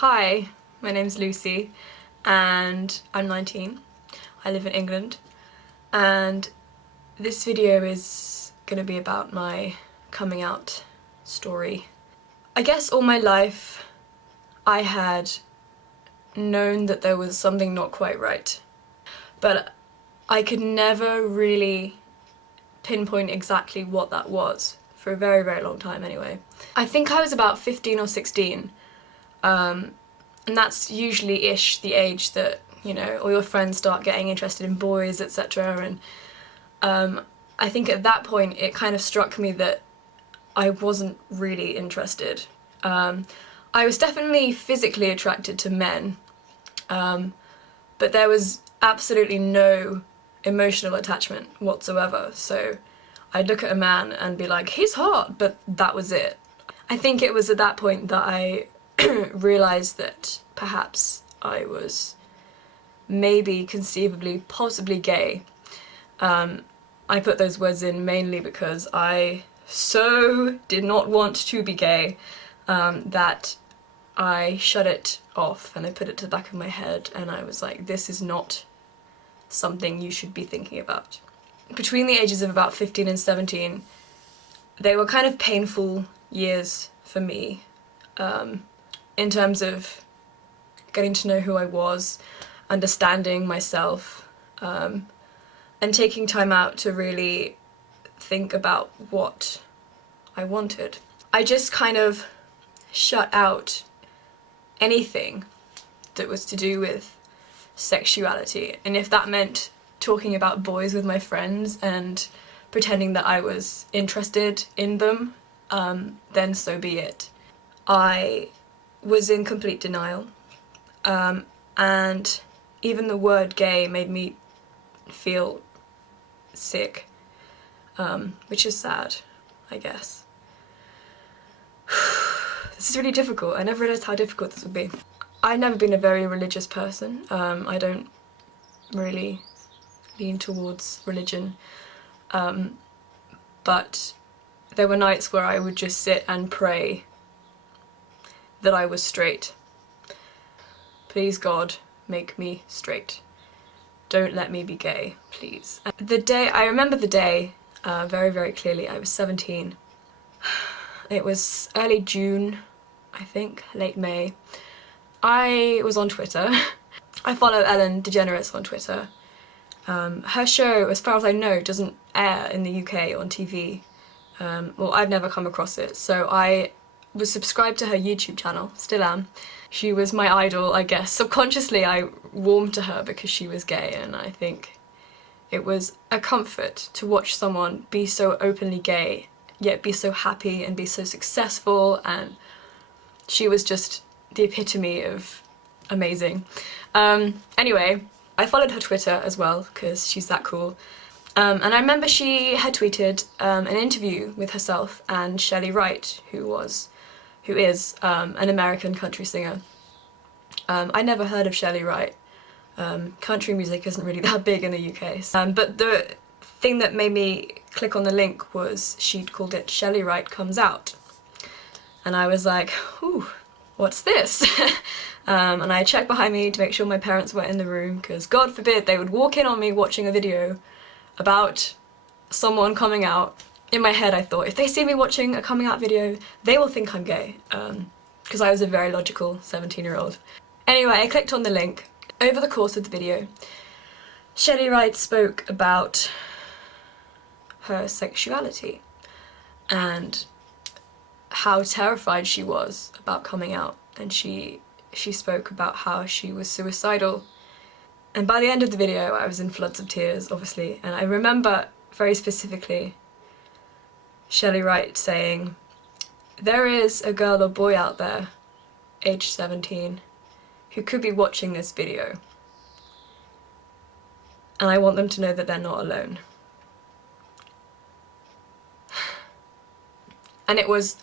Hi, my name's Lucy and I'm 19. I live in England and this video is gonna be about my coming out story. I guess all my life I had known that there was something not quite right, but I could never really pinpoint exactly what that was for a very, very long time anyway. I think I was about 15 or 16. And that's usually-ish the age that, you know, all your friends start getting interested in boys, etc. And I think at that point it kind of struck me that I wasn't really interested. I was definitely physically attracted to men, but there was absolutely no emotional attachment whatsoever. So I'd look at a man and be like, he's hot, but that was it. I think it was at that point that I realised that perhaps I was maybe, conceivably, possibly gay. I put those words in mainly because I so did not want to be gay that I shut it off and I put it to the back of my head and I was like, this is not something you should be thinking about. Between the ages of about 15 and 17, they were kind of painful years for me. In terms of getting to know who I was, understanding myself, and taking time out to really think about what I wanted. I just kind of shut out anything that was to do with sexuality, and if that meant talking about boys with my friends and pretending that I was interested in them, then so be it. I was in complete denial, and even the word gay made me feel sick, which is sad, I guess. This is really difficult. I never realised how difficult this would be. I've never been a very religious person. I don't really lean towards religion, but there were nights where I would just sit and pray that I was straight. Please God, make me straight. Don't let me be gay, please. I remember the day very, very clearly. I was 17. It was early June, I think, late May. I was on Twitter. I follow Ellen DeGeneres on Twitter. Her show, as far as I know, doesn't air in the UK on TV. Well, I've never come across it, so I was subscribed to her YouTube channel, still am. She was my idol, I guess. Subconsciously I warmed to her because she was gay, and I think it was a comfort to watch someone be so openly gay, yet be so happy and be so successful, and she was just the epitome of amazing. Anyway, I followed her Twitter as well because she's that cool. And I remember she had tweeted an interview with herself and Shelley Wright, who is an American country singer. I never heard of Shelley Wright. Country music isn't really that big in the UK. But the thing that made me click on the link was she'd called it Shelley Wright Comes Out. And I was like, ooh, what's this? And I checked behind me to make sure my parents were in the room, because God forbid they would walk in on me watching a video about someone coming out. In my head I thought, if they see me watching a coming out video, they will think I'm gay, because I was a very logical 17-year-old. Anyway, I clicked on the link. Over the course of the video, Shelley Wright spoke about her sexuality and how terrified she was about coming out, and she spoke about how she was suicidal. And by the end of the video I was in floods of tears, obviously, and I remember very specifically Shelley Wright saying, there is a girl or boy out there, aged 17, who could be watching this video, and I want them to know that they're not alone. And it was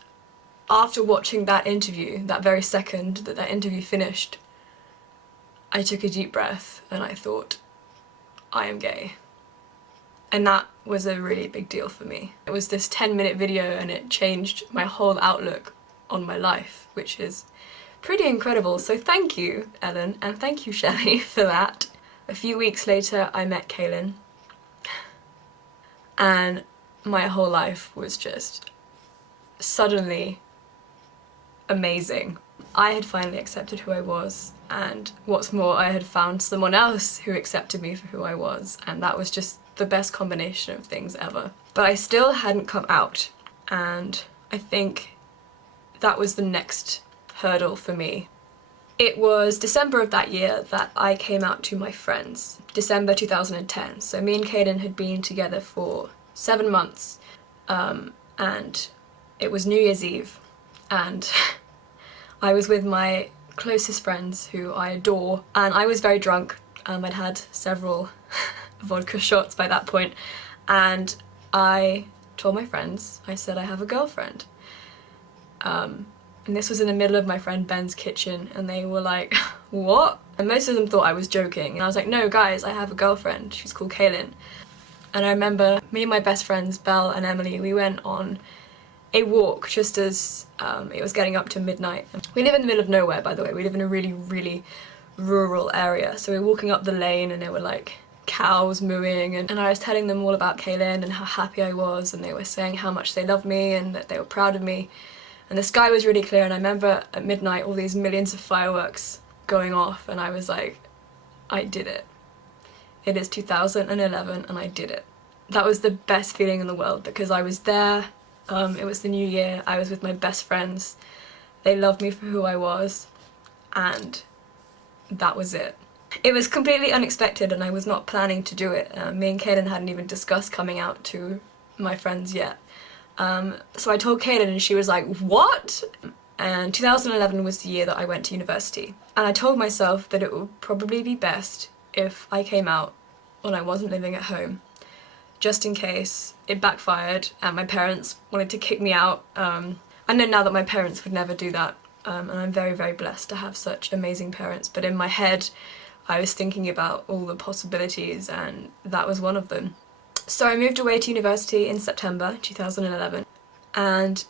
after watching that interview, that very second that interview finished, I took a deep breath and I thought, I am gay. And that was a really big deal for me. It was this 10-minute video and it changed my whole outlook on my life, which is pretty incredible. So thank you, Ellen, and thank you, Shelley, for that. A few weeks later, I met Kaelyn, and my whole life was just suddenly amazing. I had finally accepted who I was, and what's more, I had found someone else who accepted me for who I was, and that was just the best combination of things ever. But I still hadn't come out, and I think that was the next hurdle for me. It was December of that year that I came out to my friends. December 2010. So me and Kaelyn had been together for 7 months, and it was New Year's Eve, and I was with my closest friends who I adore, and I was very drunk. I'd had several vodka shots by that point, and I told my friends, I said I have a girlfriend. And this was in the middle of my friend Ben's kitchen, and they were like, what? And most of them thought I was joking, and I was like, no guys, I have a girlfriend, she's called Kaelyn. And I remember me and my best friends, Belle and Emily, we went on a walk just as it was getting up to midnight. We live in the middle of nowhere, by the way. We live in a really, really rural area. So we were walking up the lane, and there were like cows mooing, and I was telling them all about Kaelyn and how happy I was, and they were saying how much they loved me and that they were proud of me. And the sky was really clear, and I remember at midnight all these millions of fireworks going off, and I was like, I did it. It is 2011 and I did it. That was the best feeling in the world, because I was there, it was the new year, I was with my best friends, they loved me for who I was, and that was it. It was completely unexpected, and I was not planning to do it. Me and Kaelyn hadn't even discussed coming out to my friends yet. So I told Kaelyn, and she was like, what? And 2011 was the year that I went to university. And I told myself that it would probably be best if I came out when I wasn't living at home, just in case it backfired and my parents wanted to kick me out. I know now that my parents would never do that, and I'm very, very blessed to have such amazing parents, but in my head I was thinking about all the possibilities, and that was one of them. So I moved away to university in September 2011, and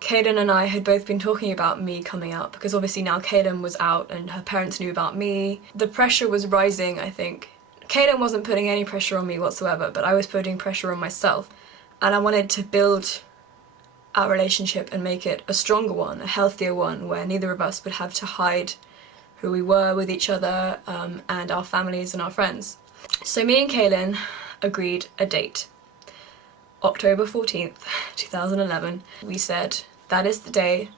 Kaelyn and I had both been talking about me coming out, because obviously now Kaelyn was out and her parents knew about me. The pressure was rising, I think. Kaelyn wasn't putting any pressure on me whatsoever, but I was putting pressure on myself, and I wanted to build our relationship and make it a stronger one, a healthier one, where neither of us would have to hide who we were with each other, and our families and our friends. So me and Kaelyn agreed a date. October 14th, 2011. We said, that is the day,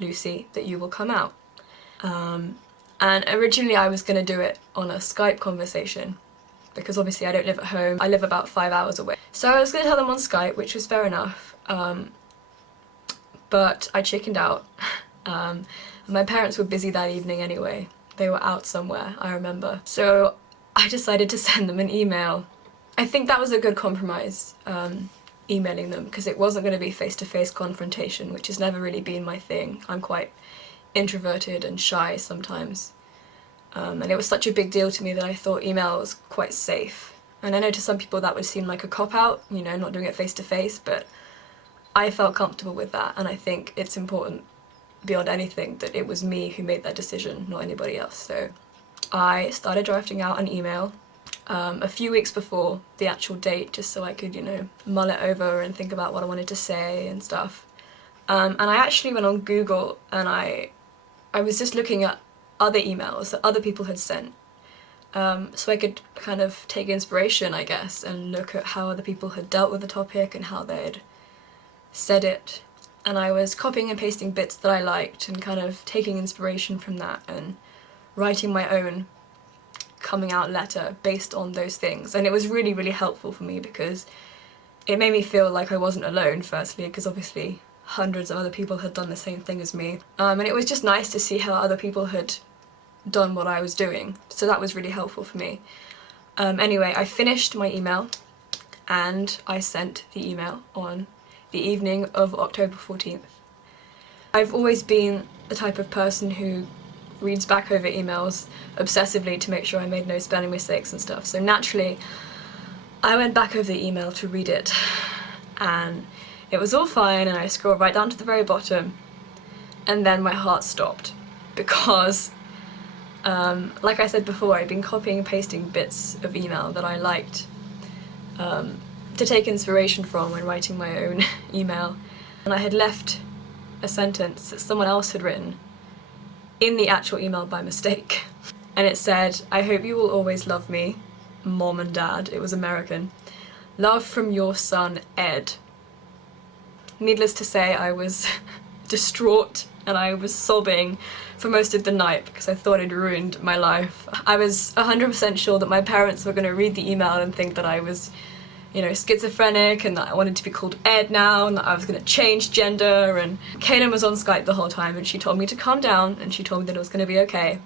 Lucy, that you will come out. And originally I was going to do it on a Skype conversation, because obviously I don't live at home, I live about 5 hours away. So I was going to tell them on Skype, which was fair enough, but I chickened out. My parents were busy that evening anyway. They were out somewhere, I remember. So I decided to send them an email. I think that was a good compromise, emailing them, because it wasn't going to be face-to-face confrontation, which has never really been my thing. I'm quite introverted and shy sometimes. And it was such a big deal to me that I thought email was quite safe. And I know to some people that would seem like a cop-out, you know, not doing it face-to-face, but I felt comfortable with that, and I think it's important beyond anything that it was me who made that decision, not anybody else. So I started drafting out an email a few weeks before the actual date, just so I could, you know, mull it over and think about what I wanted to say and stuff. And I actually went on Google, and I was just looking at other emails that other people had sent, so I could kind of take inspiration, I guess, and look at how other people had dealt with the topic and how they'd said it. And I was copying and pasting bits that I liked and kind of taking inspiration from that and writing my own coming out letter based on those things. And it was really, really helpful for me, because it made me feel like I wasn't alone, firstly, because obviously hundreds of other people had done the same thing as me. And it was just nice to see how other people had done what I was doing. So that was really helpful for me. Anyway, I finished my email and I sent the email on the evening of October 14th. I've always been the type of person who reads back over emails obsessively to make sure I made no spelling mistakes and stuff. So naturally, I went back over the email to read it, and it was all fine, and I scrolled right down to the very bottom, And then my heart stopped because, like I said before, I'd been copying and pasting bits of email that I liked to take inspiration from when writing my own email. And I had left a sentence that someone else had written in the actual email by mistake. And it said, "I hope you will always love me, Mom and Dad." It was American. "Love from your son, Ed." Needless to say, I was distraught and I was sobbing for most of the night because I thought I'd ruined my life. I was 100% sure that my parents were going to read the email and think that I was, you know, schizophrenic and that I wanted to be called Ed now and that I was going to change gender. And Kaelyn was on Skype the whole time and she told me to calm down and she told me that it was going to be okay.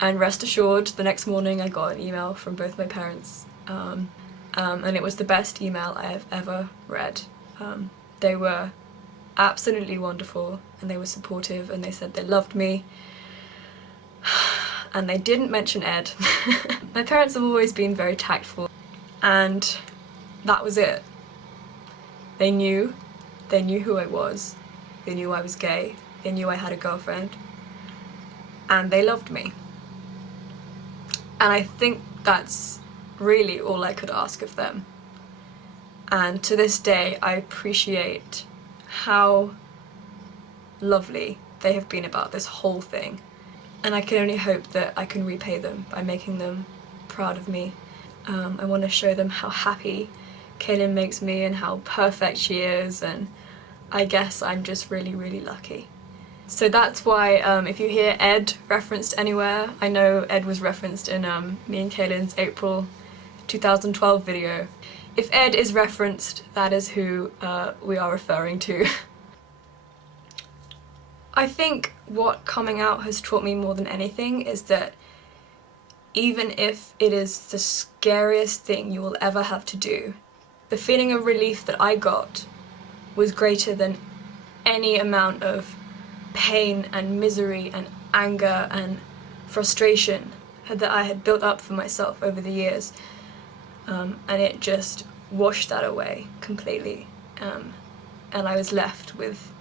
And rest assured, the next morning I got an email from both my parents, and it was the best email I have ever read. They were absolutely wonderful and they were supportive and they said they loved me. And they didn't mention Ed. My parents have always been very tactful and that was it. They knew who I was, they knew I was gay, they knew I had a girlfriend, and they loved me. And I think that's really all I could ask of them. And to this day, I appreciate how lovely they have been about this whole thing. And I can only hope that I can repay them by making them proud of me. I want to show them how happy Kaelyn makes me and how perfect she is, and I guess I'm just really, really lucky. So that's why if you hear Ed referenced anywhere, I know Ed was referenced in me and Kaelyn's April 2012 video. If Ed is referenced, that is who we are referring to. I think what coming out has taught me more than anything is that even if it is the scariest thing you will ever have to do, the feeling of relief that I got was greater than any amount of pain and misery and anger and frustration that I had built up for myself over the years, and it just washed that away completely, and I was left with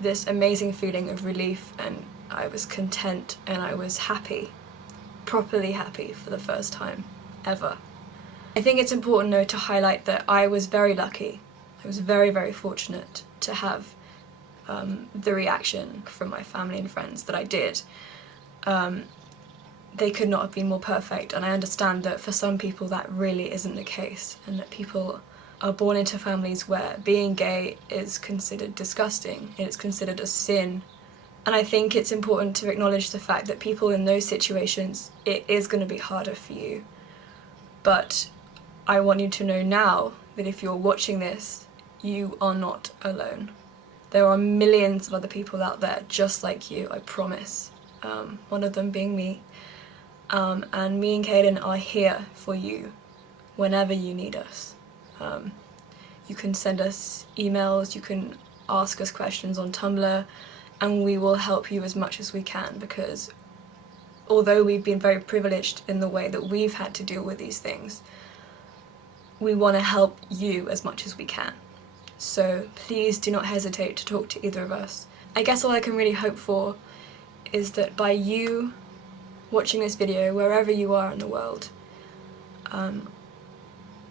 this amazing feeling of relief, and I was content and I was happy, properly happy for the first time ever. I think it's important though to highlight that I was very lucky. I was very, very fortunate to have the reaction from my family and friends that I did. They could not have been more perfect, and I understand that for some people that really isn't the case, and that people are born into families where being gay is considered disgusting, it's considered a sin. And I think it's important to acknowledge the fact that people in those situations, it is going to be harder for you. But I want you to know now that if you're watching this, you are not alone. There are millions of other people out there just like you, I promise. One of them being me. And me and Kaelyn are here for you whenever you need us. You can send us emails, you can ask us questions on Tumblr, and we will help you as much as we can, because although we've been very privileged in the way that we've had to deal with these things, we want to help you as much as we can. So please do not hesitate to talk to either of us. I guess all I can really hope for is that by you watching this video, wherever you are in the world,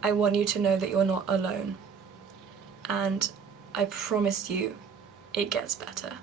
I want you to know that you're not alone. And I promise you, it gets better.